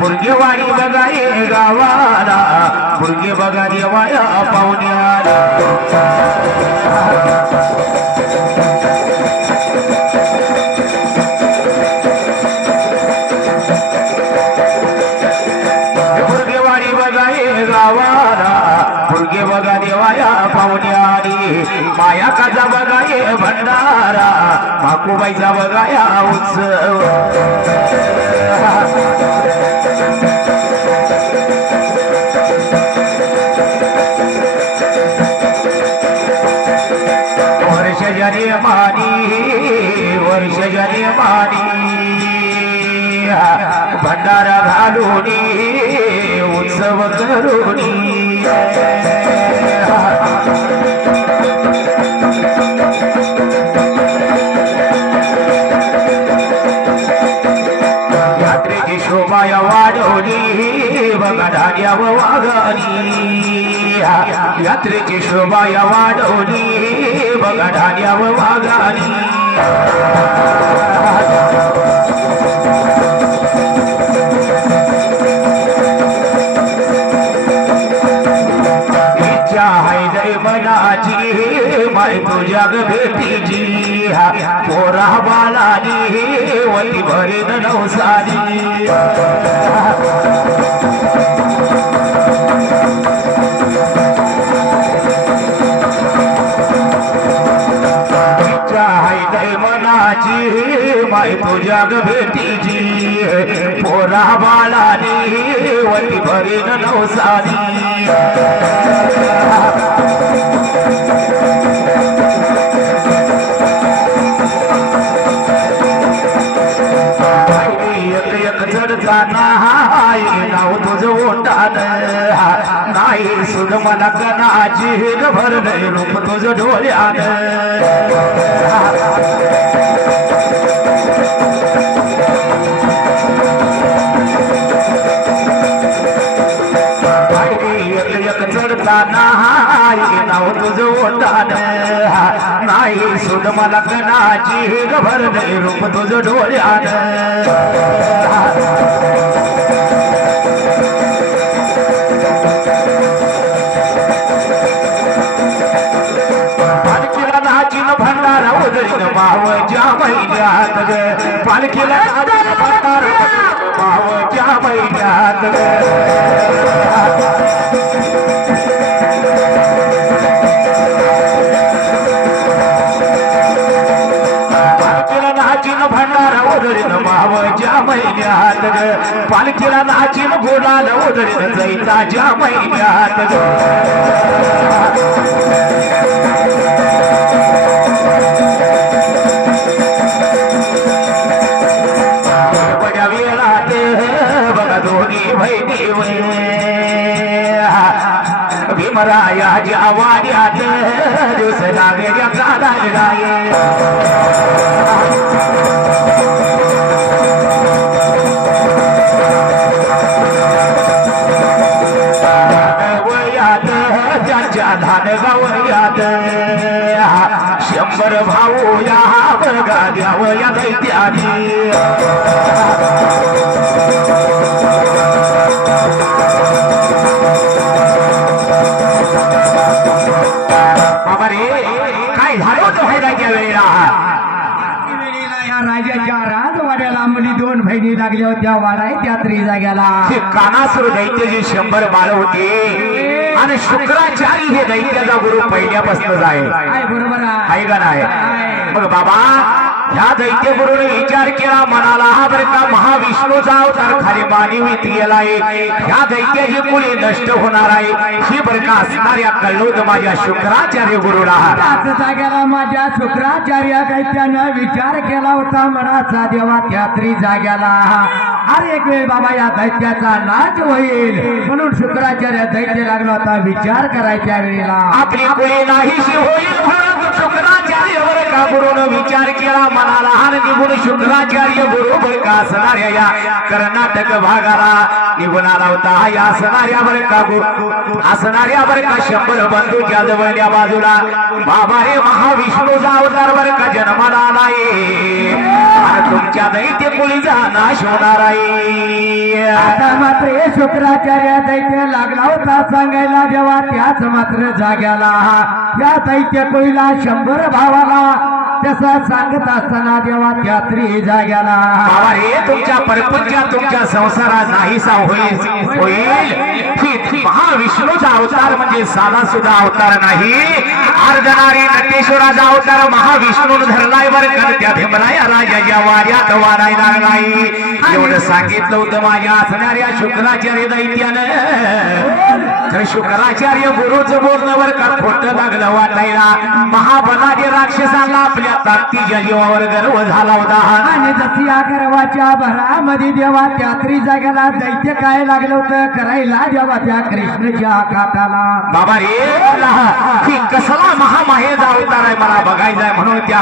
बुर्गेवाडी बगाए गावाला बुर्गे बगा देवाया पाहुण्याला बुर्गेवाडी बगाए गावाला बुर्गे बगा देवाया पाहुण्याली माया काजा बगाए भंडारा माकुबाईचा बगाया उत्सव वर्ष जने मानी भंडारा घालूनी उत्सव करूनी यात्रेची शोभा वाढवली बघा धान्या वाघानी यात्रेची शोभा वाढवली बघा धान्या वाघानी इच्छा है दय मनाची माय तुझ्या भेटीची पोरा बालानी वती भरीन नवसानी माय तुझ्या भेटीची पोरा बालानी वती भरीन नवसानी एक चढता नाही नाव तुझं ओटान नाही सुन मला कणाची भरलंय रूप तुझं डोळ्यान चढता नाही नाव तुझं ओटान नाही सुन मला कणाची भरलंय रूप तुझं डोळ्यान पालखीला नाचीन भंडारा उदरीन मावच्या महिन्यात ग पालखीला नाचीन भंडारा मावच्या महिन्यात पालखीला नाचीन भंडारा उदरीन मावच्या महिन्यात ग पालखीला नाचीन गोडाला उदरीन जैताच्या महिन्यात ग भीमरायाच्या वाड्यात दिवस लागेल्या काढाय दैत्यानी बाबा रे काय झालं होतं व्हायच्या वेळेला राजाच्या राजवाड्याला मुली दोन बहिणी लागल्या होत्या वाडाय त्या त्रिजाग्याला कानासुर दैत्य 100 बाळ होते आणि शुक्राचार्य हे दैत्याचा गुरु पहिल्यापासूनच आहे बरोबर आहे का नाही मग बाबा ह्या दैत्य गुरुने विचार केला मनाला हा बरं का महाविष्णूचा अवतार खाली मानवीत गेलाय ह्या दैत्याची कुळी नष्ट होणार आहे ही बरं का असणाऱ्या कल्लोद माझ्या शुक्राचार्य गुरुला जाग्याला माझ्या शुक्राचार्य दैत्यानं विचार केला होता मनाचा देवा त्या त्रिजाग्याला अरे एक वेळ बाबा या दैत्याचा नाश होईल म्हणून शुक्राचार्य दैत्य लागला होता विचार करायच्या वेळेला आपली कुळी नाहीशी होईल म्हणून शुक्राचार्य बरं का गुरुनं विचार केला मनाला हार निघून शुक्राचार्य बरोबर का असणाऱ्या या कर्नाटक भागाला निघून आला होता या असणाऱ्या बरं का गुरु असणाऱ्या बरं का 100 बंधूच्या जवळच्या बाजूला बाबा रे महाविष्णूचा अवतार बरं का जन्माला आलाय तुमच्या दैत्य कुळीचा नाश होणार आहे आता मात्र हे शुक्राचार्य दैत्य लागला होता सांगायला जेव्हा त्याच मात्र जाग्याला त्या दैत्य कुळीला 100 भावाला तसा सांगत असताना जेव्हा त्या त्रिजाग्याला बाबा रे तुमच्या परपंचात तुमच्या संसारात नाहीसा होईल महाविष्णूचा अवतार म्हणजे साधा सुद्धा अवतार नाही अर्धनारी नटेश्वराचा अवतार महाविष्णून धरलाय बरं का त्या भीमराया राजाच्या वाड्यात वाढायला लागलाय एवढं सांगितलं होतं माझ्या असणाऱ्या शुक्राचार्य दैत्यानं खरं शुक्राचार्य गुरुचं बोलणं बरं का खोटं लागलं वाटायला महाबलाच्या राक्षसाला आपल्या ताकदीच्या जीवावर गर्व झाला होता आणि जशी या गर्वाच्या भरामध्ये देवा त्या त्रिजाग्याला दैत्य काय लागलं होतं करायला जेव्हा त्या कृष्णाच्या काठाला बाबा रे कसला महामाहेचा अवतार आहे मला बघायचाय म्हणून त्या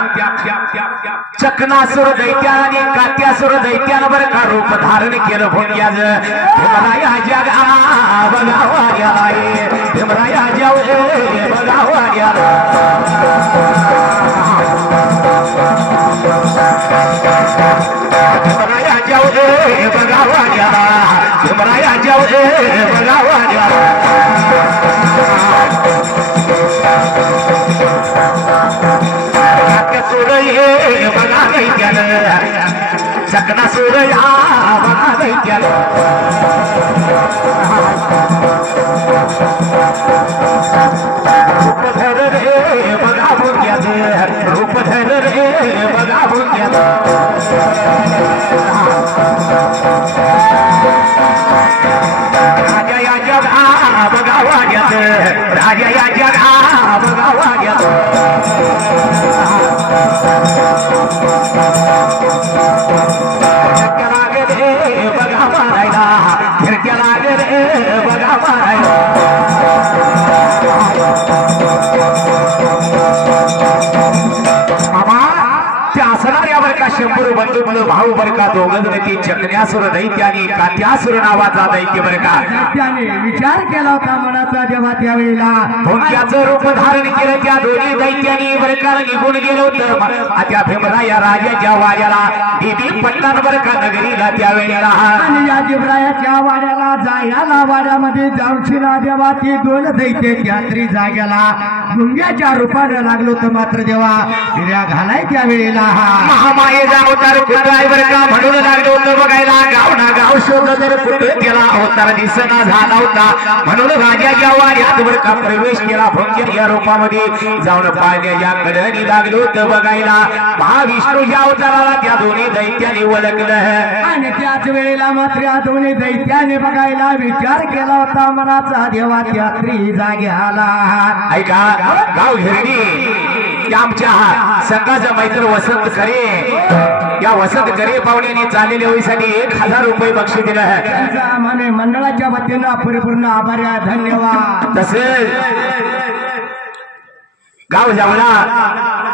चकनासुर दैत्यानं आणि कात्यासुर दैत्यानं बरं का रूप धारण केलं भोंग्याज भीमराया जगा बघावा गेलाय भीमराया जाऊ बघावा गेला भीमराया जाऊ बघावा गेला भीमराया जाऊ बघावा गेला बघा दैत्यानं चकनासुर बघा दैत्यानं रूपधर रे बघा भोंग्याचं रूपधर रे बघा भोंग्याचं राजा या जगा बघा वाग्याचं राजा या जगा बघा वाग्याचं बघा मारायला फिरक्या लागे रे बघा मारायला त्या असणाऱ्या बरं का 100 बंधू भाऊ बरं का दोघं जण ती चकन्यासुर दैत्य आणि कात्यासुर नावाचा दैत्य बरं का त्याने विचार केला होता मनाचा जेव्हा त्यावेळेला भोंग्याचं रूप धारण केलं त्या दोन्ही दैत्यांनी बरं का निघून गेलं होतं त्या भीमराया राजाच्या वाड्याला देवी पट्टण बरं का नगरीला त्यावेळेला आणि या जिब्रायाच्या वाड्याला जायला वाड्यामध्ये जाऊनशिला जेव्हा ती दोन दैत्य त्या त्रिजाग्याला भुंग्याच्या रूपानं लागलो तर मात्र जेव्हा हिऱ्या घालाय त्यावेळेला महामायेचा अवतार कुठं आहे बरं का म्हणून लागलं होतं बघायला गाव ना गाव शोधलं तर कुठं त्याला अवतार दिसना झाला होता म्हणून राजाच्या वाड्यात बरं का प्रवेश केला भोंग्या या रूपामध्ये जाऊन पाण्याच्या कडनी लागलो होतं बघायला महाविष्णूच्या अवताराला त्या दोन्ही दैत्याने ओळखलं आणि त्याच वेळेला मात्र या दोन्ही दैत्याने बघायला विचार केला होता मनाचा देवा त्या त्रिजाग्याला ऐका गाव घेरणी आमच्या संघाचा मैत्र वसंत करे या वसंत करे पाहुण्याने चाललेल्या होईसाठी 1000 रुपये बक्षीस दिलं आहे म्हणे मंडळाच्या वतीनं परिपूर्ण आभार आहे धन्यवाद तसेच गाव जावला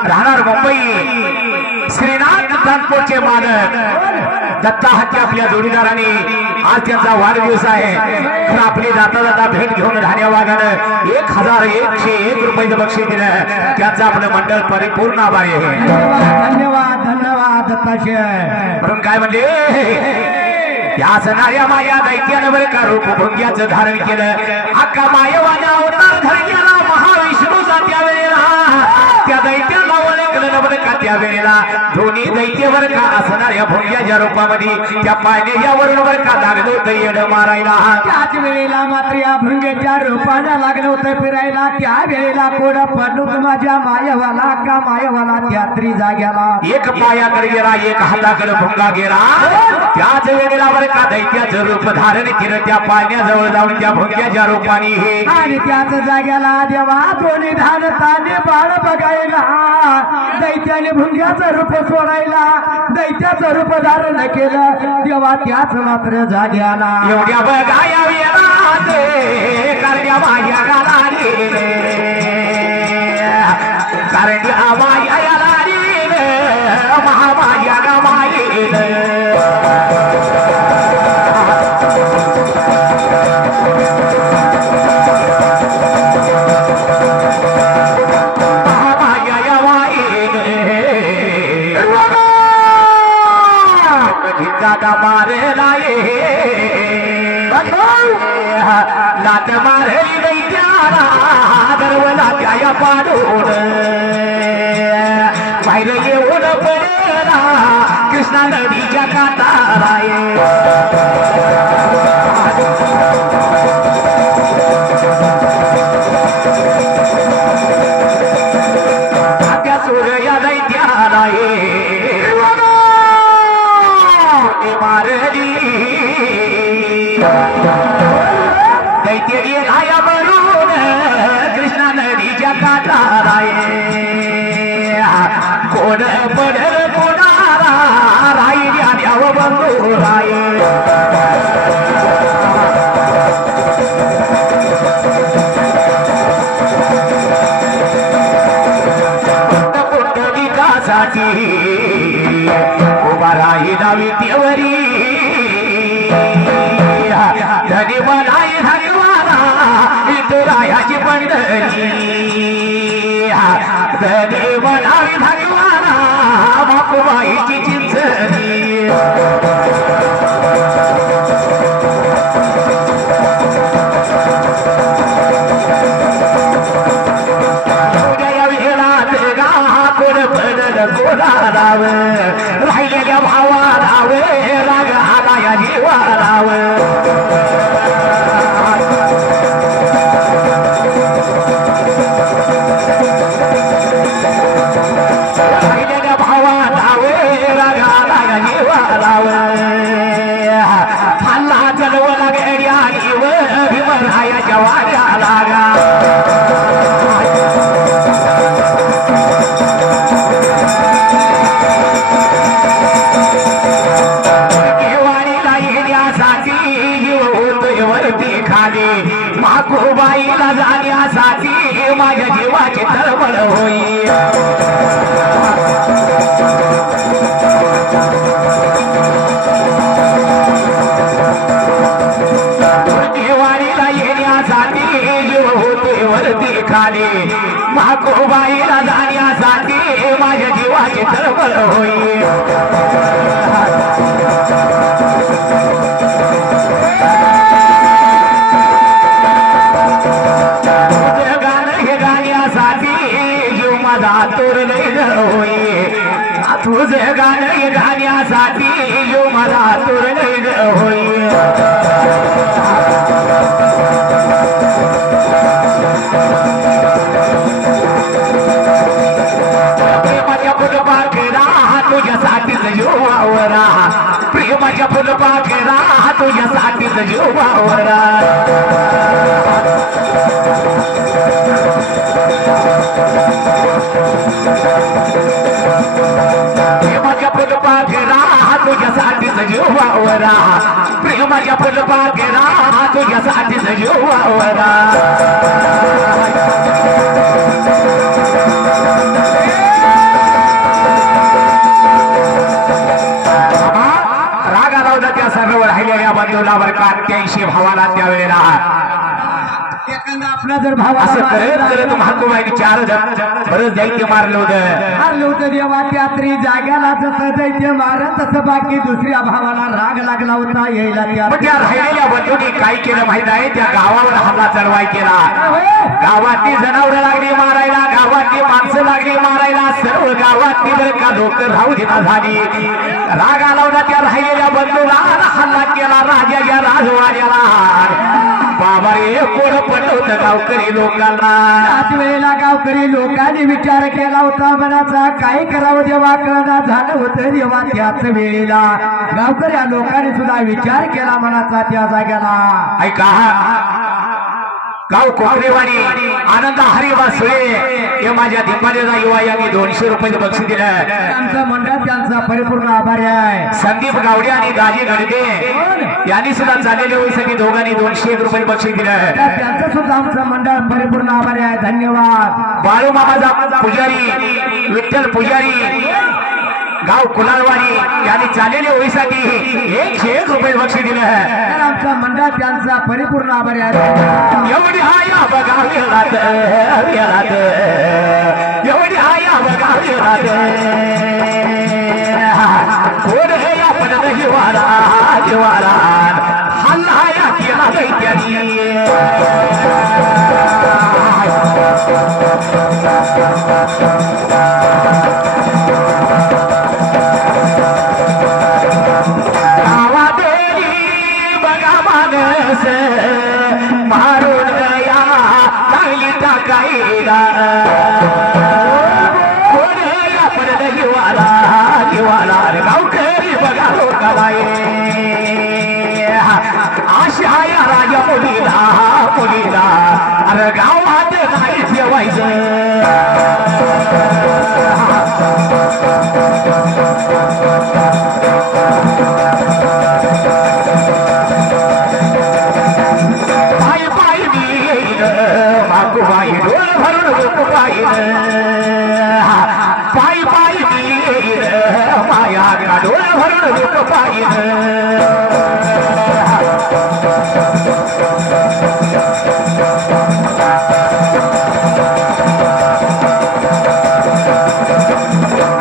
राहणार मुंबई श्रीनाथ तानपूरचे मालक दत्ता हत्ती आपल्या जोडीदारांनी आज त्यांचा वाढदिवस आहे. तर आपली जाता जाता भेट घेऊन धान्या वागानं 1101 रुपयाचं बक्षीस दिलं. त्यांचं आपलं मंडळ परिपूर्ण आभारी आहे. धन्यवाद धन्यवाद दत्ताशे. म्हणून काय म्हणले या सणाऱ्या माया दैत्यानं बरं का रूप भंग्याचं धारण केलं. अक्का मायवाने अवतार धरण्याला महाविष्णूचा त्यावेळेला त्या दैत्याला ओळखलं बरं का त्यावेळेला दोन्ही दैत्यवर का असणाऱ्या भोंग्याच्या रूपामध्ये त्या पाण्यावरून बरं का लागलं होतं येड मारायला. त्याच वेळेला मात्र या भंग्याच्या रूपाला लागलं होतं फिरायला. त्या वेळेला कोण पडून माझ्या मायवाला का मायवाला त्यात्री जाग्याला एक पायाकडे गेला एक हाताकडे भोंगा गेला. त्याच वेळेला बरं का दैत्याचं रूप धारण केलं. त्या पाण्याजवळ जाऊन त्या भोंग्याच्या रूपाने हे आणि त्याच जाग्याला देवा दोन्ही धानताने बाळ बघायला दैत्याने भुंग्याचं रूप सोडायला दैत्याचं रूप धारण केलं. देवा त्याच मात्र जाग्याला एवढ्या बघाया करण्या माझ्या गाला करण्या माया महामाया गामाईल मारे लाये लाट मारली दैत्याला गर्वला त्या पाडून बाहेर येऊन पडेला कृष्णा नदीच्या काठाराये. त्या सूर्या दैत्याला मारली दैत्य गेला म्हणून कृष्णा नदीच्या काठाराये. कोण पडल कोणाला राहिल्या द्याव बंधू राये. विकासाठी उभा राहिला विद्येवरी धनी मनाई धनवाना इतरायाची पंढरी धनी मनाई धनवाना बापूबाईची चिंचणी. कोणाराव राहिलेल्या भावाराव राग आला या जीवाराव. राहिलेल्या भावाराव राग आला या जीवाराव. हल्ला चलव लागेड्या जीव भीमरायाच्या वाड्या लागा. मागोबाईला जाण्यासाठी माझ्या जीवाची तळमळ होई. देवाणीला येण्यासाठी जीव होते वरती खाली. मागोबाईला जाण्यासाठी माझ्या जीवाची तळमळ होई. तुझं गाणं गाण्यासाठी यो मला तुर होई. प्रेमाच्या फुलपाखरा तुझ्यासाठीच जीवावरा. प्रेमाच्या फुलपाखरा तुझ्यासाठीच जीवावरा. प्रेमाच्या फुलपाखरा तुझ्यासाठीच जीवावरा. प्रेमाच्या फुलपाखरा तुझ्यासाठीच जीवावरा. सर्व राहिलेल्या बंधूला बर का 88 भावाला त्यावेळेला एखादा आपला जर भाव असं करत करत महाकुबाईने 4 बरंच दैत्य मारलं होतं देवा त्यात्री जाग्याला जसं दैत्य मारत तसं बाकी दुसऱ्या भावाला राग लागला होता यायला त्या राहिलेल्या बंधूंनी काय केलं माहित आहे त्या गावावर हमला चढवाई केला गावातली जनावरं लागली मारायला गावातली माणसं लागली मारायला सर्व गावातली बरं का लोक राहू देना झाली राग आला होता त्या राहिलेल्या बंधूला हल्ला केला राजाच्या राजवाड्याला बाबा रे कोण पटवत गावकरी लोकांना त्याच वेळेला गावकरी लोकांनी विचार केला होता मनाचा काय करावं देवा कळना झालं होतं देवा त्याच वेळेला गावकऱ्या लोकांनी सुद्धा विचार केला मनाचा त्या जाग्याला ऐका गाव कोकरेवाडी आनंद हरिबा सुळे हे माझ्या दिपालेला युवा यांनी 200 रुपये बक्षीस दिलं त्यांचा मंडळ त्यांचा परिपूर्ण आभारी आहे संदीप गावडे आणि दाजी गडगे यांनी सुद्धा चाललेल्या वेळेसाठी दोघांनी 201 रुपये बक्षीस दिलं त्यांचं सुद्धा आमचं मंडळ परिपूर्ण आभारी आहे धन्यवाद बाळू मामाचा पुजारी विठ्ठल पुजारी गाव कुलालवाडी यांनी चाललेल्या वेळेसाठी 101 रुपये बक्षीस दिलं आमचा मंडळ त्यांचा परिपूर्ण आभारी आहे एवढी हाया बघा एवढी हाया बघा कोण हे आपण हिवारा हिवारा हल्ला केला दैत्यानी मारून गया चांगली टाकायला कोण आपण हिवाला हिवाला गावकरी बघा लोकाबाई आशा या राजा मुलीला मुलीला अरे गावात नाही ठेवायचं माकुबाई डोळ भरून गोकुबाई पायी पायी माया डोळ भरून गोकुबाई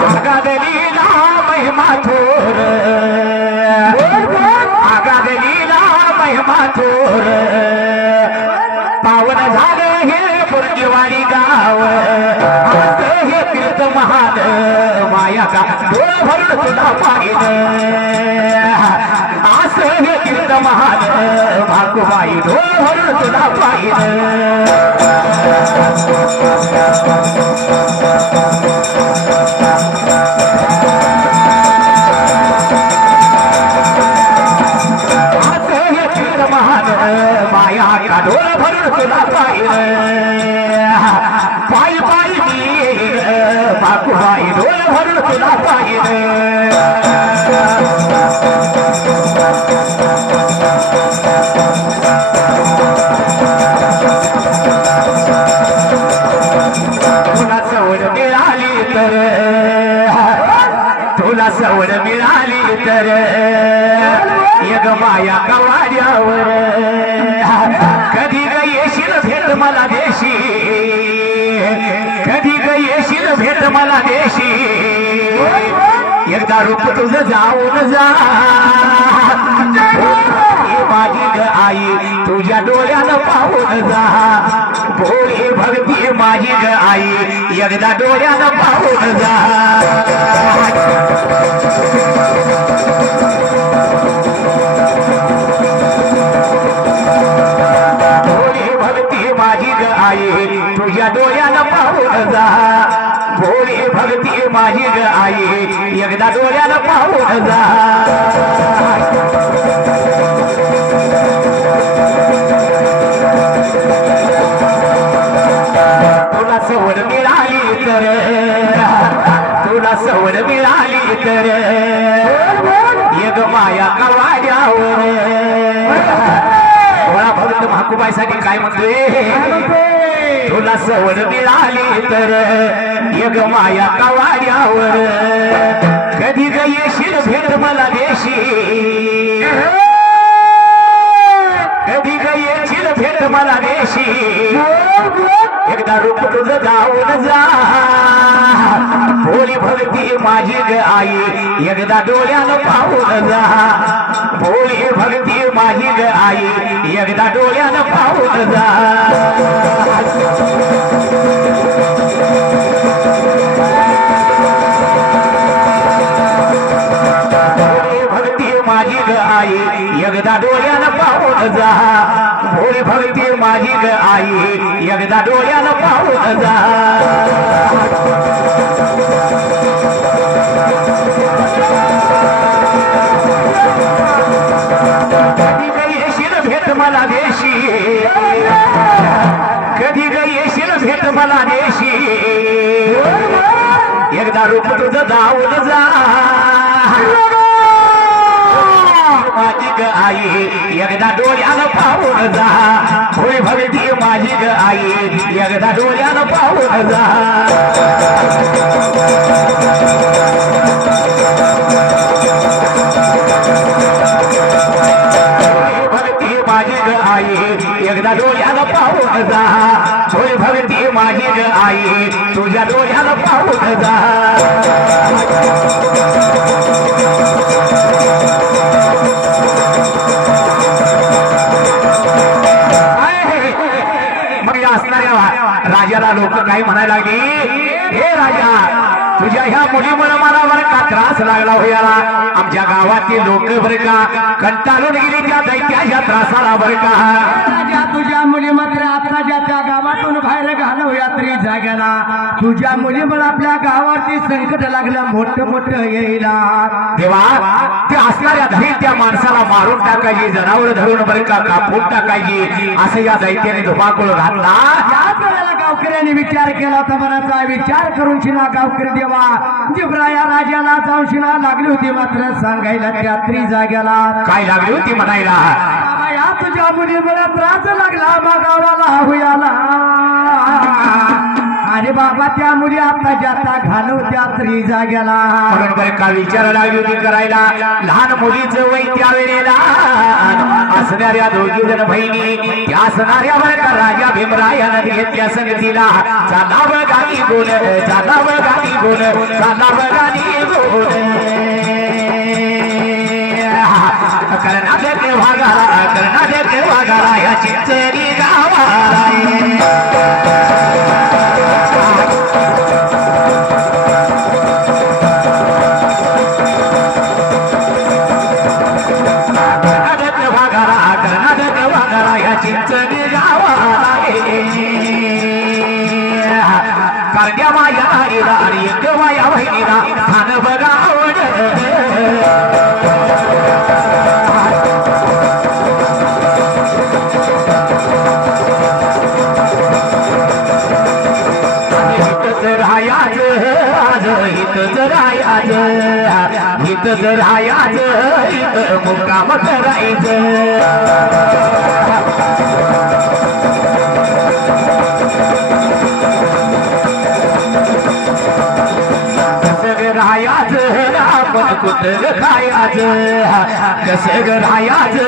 आगादलीला महिमा थोर आगादलीला महिमा थोर पावन झालं हे पुरजीवाडी गाव हे तीर्थ महान माया का डोळ भरून तुला पाहिलं असं हे तीर्थ महान भाकुबाई डोळ भरून तुला पाहिलं माया का डोळ भरून तुला पायी पायी मी बाकुबाई डोळ भरून तुला तुला सवड मिळाली तर तुला सवड मिळाली तर एक माया कवाड्यावर कधी ग येशील भेट मला देशी कधी ग येशील भेट मला देशी एकदा रूप तुझं जाऊन जा माझी ग आई तुझ्या डोळ्यानं पाहून जा भोळी भक्ती माझी ग आई एकदा डोळ्यानं पाहून जा माझी ग आई तुझ्या डोळ्यानं पाहून जा भोळी भक्ती माझी ग आई एकदा डोळ्यानं पाहून जा तुला सवड मिळाली तर तुला सवड मिळाली तर एक माया कवाड्यावर भक्त महाकुबाईसाठी काय म्हणतोय तुला सवड मिळाली तर एक माया कवाड्यावर कधी ग येशील भेट मला देशी एकदा डोळ्यानं पाहून जा भोळी भक्ती माझी ग आई एकदा डोळ्यानं पाहून जा भोळी भक्ती माझी ग आई एकदा डोळ्यानं पाहून जा भोळी भक्ती माझी ग आई एकदा डोळ्यानं पाहून जा कधी ग येशील भेट मला देशी कधी ग येशील भेट मला देशी एकदा रूप तुझं जाऊन जा माझी ग आई एकदा डोळ्यानं पाहून जा होय भक्ती माझी ग आई एकदा डोळ्यानं पाहून जा भक्ती माझी ग आई एकदा डोळ्यानं पाहून जा होय भक्ती माझी ग आई तुझ्या डोळ्यानं पाहून जा राजाला लोक काही म्हणायला लागली हे राजा तुझ्या ह्या मुलीमुळे मला बरं का त्रास लागला होयाला आमच्या गावातील लोक बरं का कंटाळून गेली त्या दैत्याच्या त्रासाला बरं का राजा तुझ्या मुली मात्र आत्ताच्या त्या गावातून बाहेर घालव यात्री जाग्याला तुझ्या मुलीमुळे आपल्या गावावरती संकट लागलं मोठं मोठं येईला तेव्हा ते असणाऱ्या धरी त्या माणसाला मारून टाकायची जनावर धरून बरं का कापून टाकायची असं या दैत्याने धुमाकूळ घातला गावकऱ्यांनी विचार केला होता बराचा विचार करून शिना गावकरी देवा जिब्राया राजाला जाऊन शिना लागली होती मात्र सांगायला रात्री जाग्याला काय लागली होती म्हणायला या तुझ्या मुलीमुळे त्रास लागला गावाला हुयाला अरे बाबा त्या मुली आता जाता घालवत्या तरी जाग्याला म्हणून बरं का विचार लागली होती करायला लहान मुलीचं वय त्या वेळेला असणाऱ्या दोघी जण बहिणी त्या असणाऱ्या बरं का राजा भीमरायानं घेतल्या संगतीला चालाव गाणी बोल चालाव गाणी बोल चालाव गाणी बोल कर्नाटक वाघाला या चिंचणी गावाला चिंचणी गावाला करण्या माया हरीला आणि माया बहिणीला स्थान बघावड हितच रायाच आज हितच रायाच हितच रायाच हित मुक्काम करायचं रायाच आपण कुठं खायाच कसं रायाच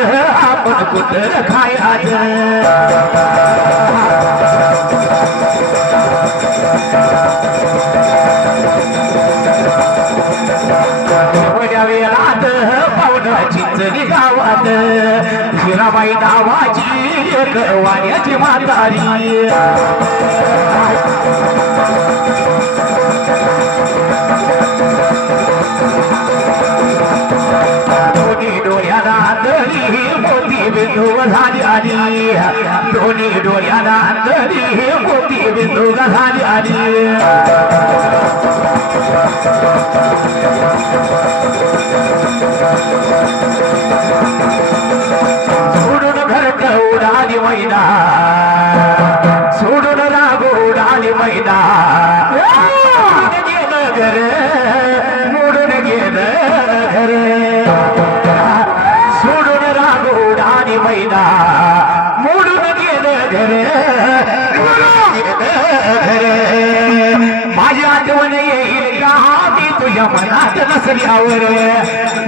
आपण कुठं खायाच वेळात पाहुणं चिंचणी गावात हिराबाई नावाची एक वाण्याची म्हातारी दोन्ही डोळ्याला अंधळी मोठी बिंदू झाली आली दोन्ही डोळ्याला अंधळी मोठी बिंदू झाली आली सोडून घर उडाली मैदा सोडून राग उडाली मैदा गेलं घर मोडून गेलं घर सोडून राग उडाली मैदा मोडून गेलं घर माझी आठवण येईल का मी तुझ्या मनात नसल्यावर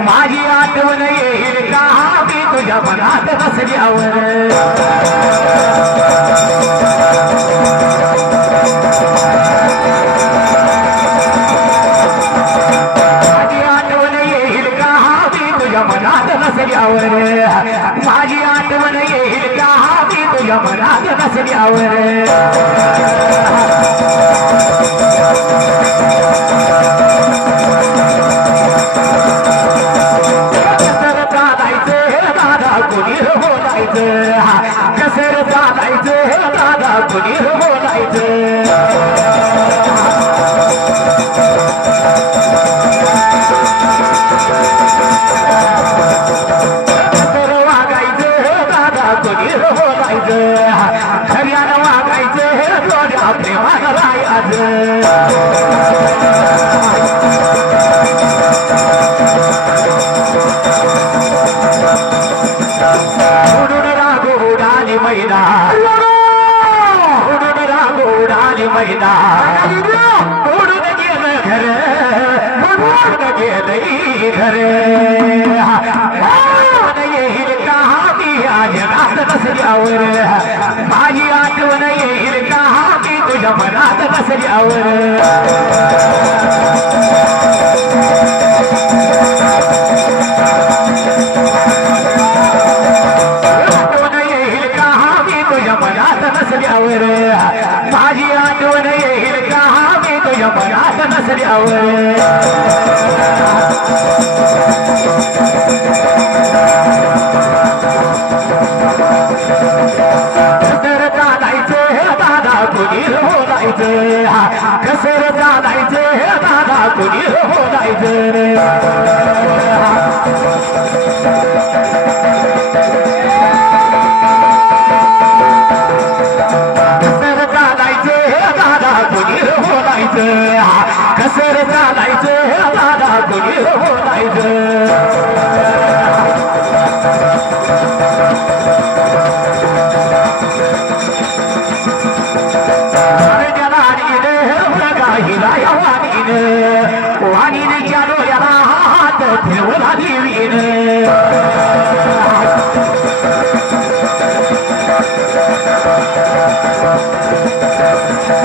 माझी आठवण येईल का मी तुझ्या मनात नसल्यावर माझी आठवण तुझ्या मनात नसल्यावर माझी आठवण येईल का मी तुझ्या मनात नसल्यावर कसर चालायचं दादा कोणी बोलायचं कसर चालायचं दादा कोणी बोलायचं खऱ्यानं वागायचं थोड्या प्रेमानं राहायचं उडून रागो उडाली मैना उडून रागो उडाली मैना उडून गेलं घर उडून गेलंही घर येईल का मी आज रात नसल्यावर माझी आठवण येईल का मी तुझ्या मनात नसल्यावर आठवण येईल का मी तुझ्या मनात नसल्यावर माझी आठवण येईल का मी तुझ्या मनात नसल्यावर कसर चालायचं दादा कोणी बोलायचं कसर चालायचं दादा कोणी बोलायचं कसर चालायचं दादा कोणी बोलायचं कसर चालायचं दादा कोणी बोलायचं वाणीच्या डोळ्याला हात ठेवला देवीने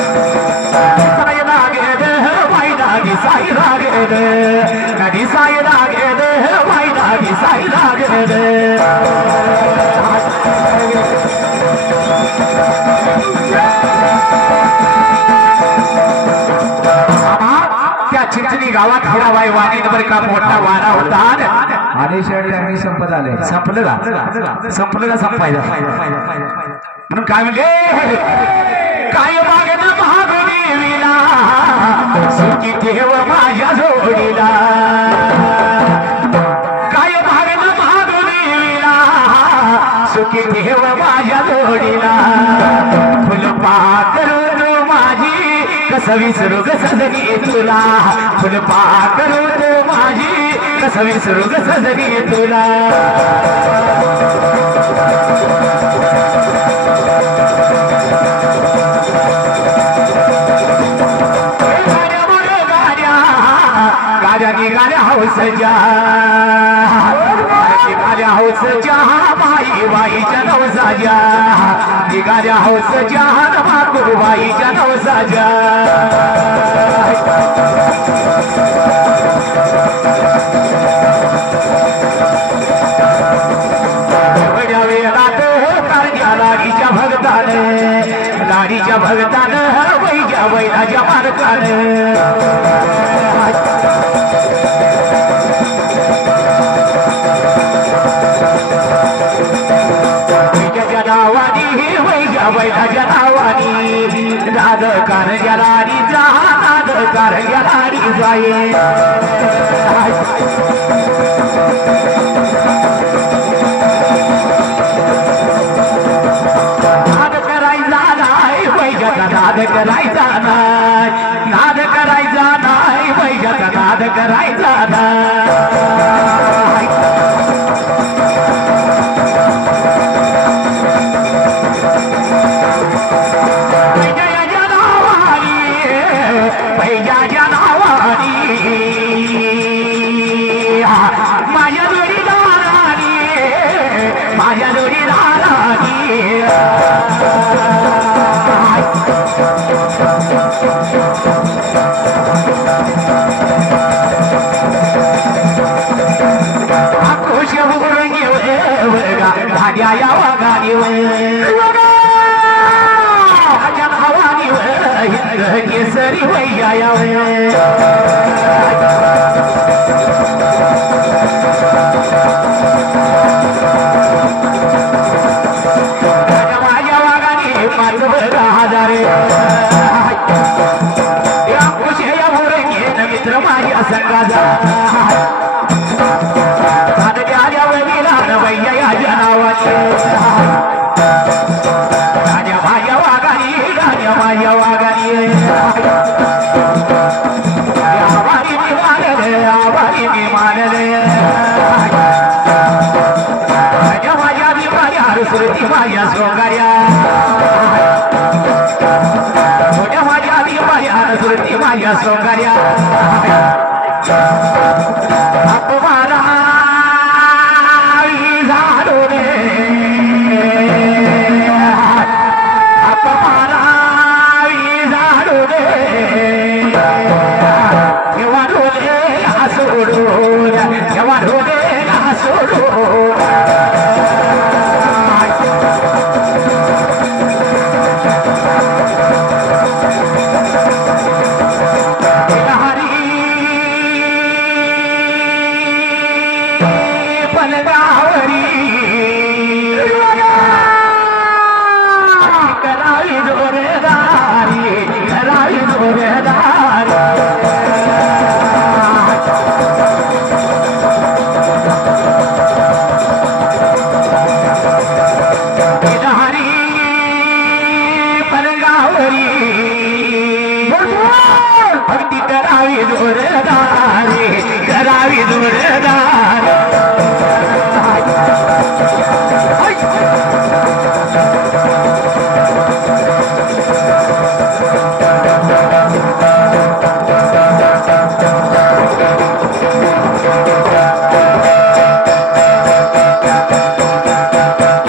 साई लागेल बाई लागी साई लागेल कधी साई लागेल बाई लागी साई लागेल चिंचणी गावात हिराबाई वाणी बर का मोठा वारा होता आणि शेवटी संपत आले संपलं का संपलं का संपायचं म्हणून काय म्हणजे काय मागेन महादेवीला सुखी ठेव माझ्या जोडीला काय मागेन महादेवीला सुखी ठेव माझ्या जोडीला फुलपा करून माझी कसं विसरू ग सजनी तुला फुलपा करून माझी कसं विसरू ग सजनी तुला गाड्या निघाल्या हौसच्या निघाल्या हौसच्या बाई बाईच्या नवसाच्या निघाल्या हौसच्या माकू बाईच्या नवसाच्या एवढ्या वेळात कारण्या लाडीच्या भगतानं लाडीच्या भगतानं वैच्या वैराच्या मार्गानं जनावानी वैच्या वैराच्या नावानी नाद कारण्या लाडीचा नाद कारण्या लाडी जाये नाद करायचा नाही नाद करायचा नाही पैशाचा नाद करायचा नाही पैशाच्या नावानी पैशाच्या नावानी माझ्या जोडीदारानी माझ्या जोडीदारानी गाड्या या वागानी हवानी केसरी वैया माझ्या वागानी 5,000 या खुशी या मोरे घेन मित्र माझ्या संगाचा साध्या वैला वैया या जनावाची राजा माझ्या वागानी माझ्या वागानी आभारी मी मानले राजा माझ्या दिवाळ्या सुरती माझ्या सोगाऱ्या छोट्या माझ्या दिवाळ्या सुरती माझ्या सोगाऱ्या अपमाना झालो रे भक्ति करावी जोरे